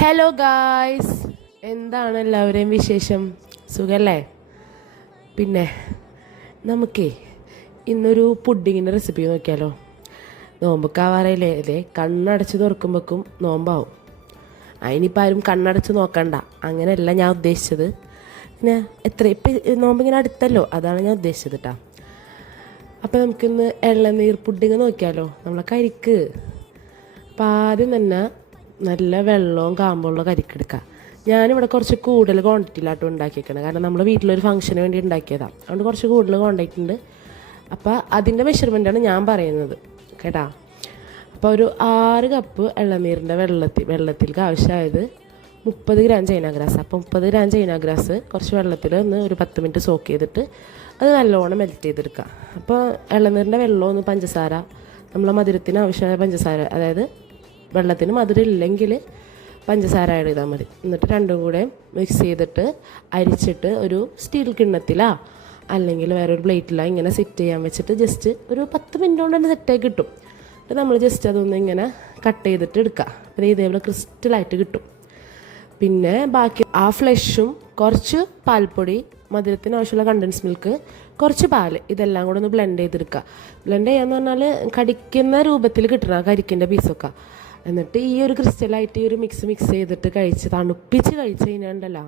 Hello guys, എന്താണ് എല്ലാവരെയും വിശേഷം? സുഖല്ലേ? പിന്നെ നമുക്കേ ഇന്നൊരു പുഡിങ്ങിൻ്റെ റെസിപ്പി നോക്കിയാലോ? നോമ്പൊക്കെ ആവാറല്ലേ? അതെ, കണ്ണടച്ച് തുറക്കുമ്പോഴേക്കും നോമ്പാവും. അതിനിപ്പോൾ ആരും കണ്ണടച്ച് നോക്കണ്ട, അങ്ങനെയല്ല ഞാൻ ഉദ്ദേശിച്ചത്. പിന്നെ ഇപ്പം നോമ്പിങ്ങനെ അടുത്തല്ലോ, അതാണ് ഞാൻ ഉദ്ദേശിച്ചത് കേട്ടോ. അപ്പോൾ നമുക്കിന്ന് ഇളനീർ പുഡിങ് നോക്കിയാലോ? നമ്മളെ കരിക്ക്. അപ്പോൾ ആദ്യം തന്നെ നല്ല വെള്ളവും കാമ്പുള്ള കരിക്കെടുക്കുക. ഞാനിവിടെ കുറച്ച് കൂടുതൽ ക്വാണ്ടിറ്റിയിലായിട്ട് ഉണ്ടാക്കിയേക്കണം, കാരണം നമ്മൾ വീട്ടിലൊരു ഫംഗ്ഷന് വേണ്ടി ഉണ്ടാക്കിയതാണ്. അതുകൊണ്ട് കുറച്ച് കൂടുതൽ കൊണ്ടുപോയിട്ടുണ്ട്. അപ്പോൾ അതിൻ്റെ മെഷർമെൻറ്റാണ് ഞാൻ പറയുന്നത് കേട്ടാ. അപ്പോൾ ഒരു 6 കപ്പ് ഇളനീരിൻ്റെ വെള്ളത്തിലേക്ക് ആവശ്യമായത് 30 ഗ്രാം ചൈന ഗ്രാസ്. അപ്പോൾ 30 ഗ്രാം ചൈന ഗ്രാസ് കുറച്ച് വെള്ളത്തിൽ ഒന്ന് ഒരു 10 മിനിറ്റ് സോക്ക് ചെയ്തിട്ട് അത് നല്ലോണം മെൽറ്റ് ചെയ്തെടുക്കുക. അപ്പോൾ ഇളനീരിൻ്റെ വെള്ളമൊന്ന് പഞ്ചസാര, നമ്മളെ മധുരത്തിന് ആവശ്യമായ പഞ്ചസാര, അതായത് വെള്ളത്തിന് മധുരം ഇല്ലെങ്കിൽ പഞ്ചസാര ആഡ് ചെയ്താൽ മതി. എന്നിട്ട് രണ്ടും കൂടെ മിക്സ് ചെയ്തിട്ട് അരിച്ചിട്ട് ഒരു സ്റ്റീൽ കിണ്ണത്തിലാ അല്ലെങ്കിൽ വേറൊരു പ്ലേറ്റിലാ ഇങ്ങനെ സെറ്റ് ചെയ്യാൻ വെച്ചിട്ട് ജസ്റ്റ് ഒരു 10 മിനിറ്റ് കൊണ്ട് തന്നെ സെറ്റായി കിട്ടും. എന്നിട്ട് നമ്മൾ ജസ്റ്റ് അതൊന്ന് ഇങ്ങനെ കട്ട് ചെയ്തിട്ട് എടുക്കുക. അപ്പോൾ ഇതേപോലെ ക്രിസ്റ്റലായിട്ട് കിട്ടും. പിന്നെ ബാക്കി ആ ഫ്ലഷും കുറച്ച് പാൽപ്പൊടി, മധുരത്തിന് ആവശ്യമുള്ള കണ്ടൻസ് മിൽക്ക്, കുറച്ച് പാല്, ഇതെല്ലാം കൂടെ ഒന്ന് ബ്ലെൻഡ് ചെയ്തെടുക്കുക. ബ്ലെൻഡ് ചെയ്യാന്ന് പറഞ്ഞാൽ കടിക്കുന്ന രൂപത്തിൽ കിട്ടണം കരിക്കിൻ്റെ പീസൊക്കെ. എന്നിട്ട് ഈ ഒരു ക്രിസ്റ്റലായിട്ട് ഈ ഒരു മിക്സ് ചെയ്തിട്ട് തണുപ്പിച്ച് കഴിച്ച് കഴിഞ്ഞാണ്ടല്ലോ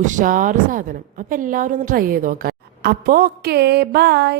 ഉഷാറ് സാധനം. അപ്പോൾ എല്ലാവരും ഒന്ന് ട്രൈ ചെയ്ത് നോക്കാം. അപ്പോൾ ഓക്കെ, ബൈ.